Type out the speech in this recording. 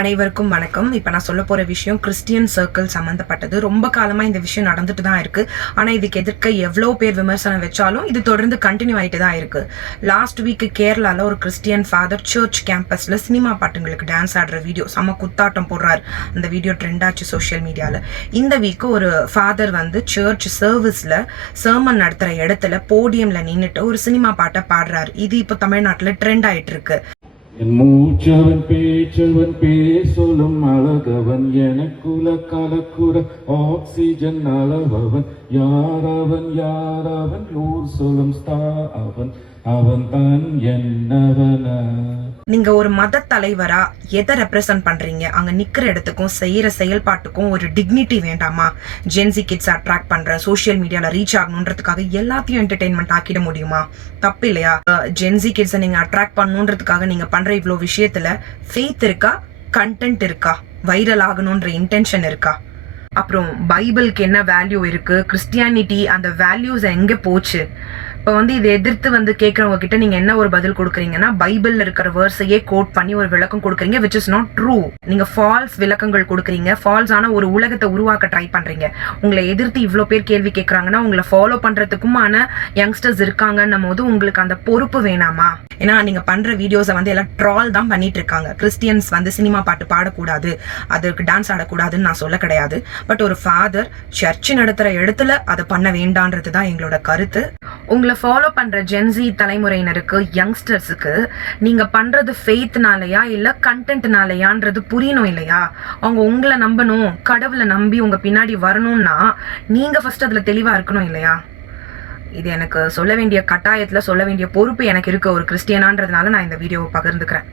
அனைவருக்கும் வணக்கம். இப்போ நான் சொல்ல போகிற விஷயம் கிறிஸ்டியன் சர்க்கிள் சம்மந்தப்பட்டது. ரொம்ப காலமாக இந்த விஷயம் நடந்துட்டு தான் இருக்குது. ஆனால் இதுக்கு எதிர்க்க எவ்வளோ பேர் விமர்சனம் வச்சாலும் இது தொடர்ந்து கண்டினியூ ஆகிட்டு தான் இருக்குது. லாஸ்ட் வீக்கு கேரளாவில் ஒரு கிறிஸ்டியன் ஃபாதர் சர்ச் கேம்பஸில் சினிமா பாட்டுங்களுக்கு டான்ஸ் ஆடுற வீடியோ செம குத்தாட்டம் போடுறாரு. அந்த வீடியோ ட்ரெண்ட் ஆச்சு சோஷியல் மீடியாவில். இந்த வீக்கு ஒரு ஃபாதர் வந்து சர்ச் சர்வீஸில் சர்மன் நடத்துகிற இடத்துல போடியமில் நின்றுட்டு ஒரு சினிமா பாட்டை பாடுறாரு. இது இப்போ தமிழ்நாட்டில் ட்ரெண்ட் ஆகிட்டு இருக்கு. என் மூச்சவன் பேச்சவன் பேசொலும் அழகவன் எனக்குல கலக்குற ஆக்சிஜன் அளவவன் யாரவன் ஊர் சொல்லும் அவன் அவன் தான் என்னவன. நீங்க ஒரு மத தலைவரா எதை ரெப்ரசன்ட் பண்றீங்க? அங்க நிக்கிற இடத்துக்கும் செய்யற செயல்பாட்டுக்கும் ஒரு டிக்னிட்டி வேண்டாமா? ஜென்சி கிட்ஸ் அட்ராக்ட் பண்ற சோசியல் மீடியால ரீச் ஆகணுன்றதுக்காக எல்லாத்தையும் என்டர்டெயின்மெண்ட் ஆக்கிட முடியுமா? தப்பு இல்லையா? ஜென்சி கிட்ஸை நீங்க அட்ராக்ட் பண்ணணுன்றதுக்காக நீங்க பண்ற இவ்வளோ விஷயத்துல ஃபெய்த் இருக்கா, கண்டென்ட் இருக்கா, வைரல் ஆகணுன்ற இன்டென்ஷன் இருக்கா? அப்புறம் பைபிளுக்கு என்ன வேல்யூ இருக்கு? கிறிஸ்டியானிட்டி அந்த வேல்யூஸ் எங்க போச்சு? இப்போ இதை எதிர்த்து கேட்குறவங்க கிட்ட நீங்க என்ன ஒரு பதில் கொடுக்குறீங்கன்னா, பைபிள்ல இருக்கிற வேர்ஸையே கோட் பண்ணி ஒரு விளக்கம் கொடுக்குறீங்க, விச் இஸ் நாட் ட்ரூ. நீங்க ஃபால்ஸ் விளக்கங்கள் கொடுக்குறீங்க, ஃபால்ஸான ஒரு உலகத்தை உருவாக்க ட்ரை பண்றீங்க. உங்களை எதிர்த்து இவ்வளோ பேர் கேள்வி கேட்குறாங்கன்னா உங்களை ஃபாலோ பண்றதுக்குமான யங்ஸ்டர்ஸ் இருக்காங்கன்னும் போது உங்களுக்கு அந்த பொறுப்பு வேணாமா? ஏன்னா நீங்க பண்ற வீடியோஸை எல்லாம் ட்ரால் தான் பண்ணிட்டு இருக்காங்க. கிறிஸ்டியன்ஸ் சினிமா பாட்டு பாடக்கூடாது, அதற்கு டான்ஸ் ஆடக்கூடாதுன்னு நான் சொல்ல கிடையாது. பட் ஒரு ஃபாதர் சர்ச் நடத்துற இடத்துல அதை பண்ண வேண்டான்றது தான் எங்களோட கருத்து. உங்களை ஃபாலோ பண்ற ஜென்சி தலைமுறையினருக்கு, யங்ஸ்டர்ஸுக்கு நீங்க பண்றது ஃபெய்த்னாலயா இல்ல கண்டென்ட்னாலயான்றது புரியணும் இல்லையா? அவங்க உங்களை நம்பணும், கடவுளை நம்பி உங்க பின்னாடி வரணும்னா நீங்க ஃபர்ஸ்ட் அதுல தெளிவா இருக்கணும் இல்லையா? இது எனக்கு சொல்ல வேண்டிய கட்டாயத்துல சொல்ல வேண்டிய பொறுப்பு எனக்கு இருக்கு ஒரு கிறிஸ்டியனான்றதுனால நான் இந்த வீடியோவை பகிர்ந்துக்கிறேன்.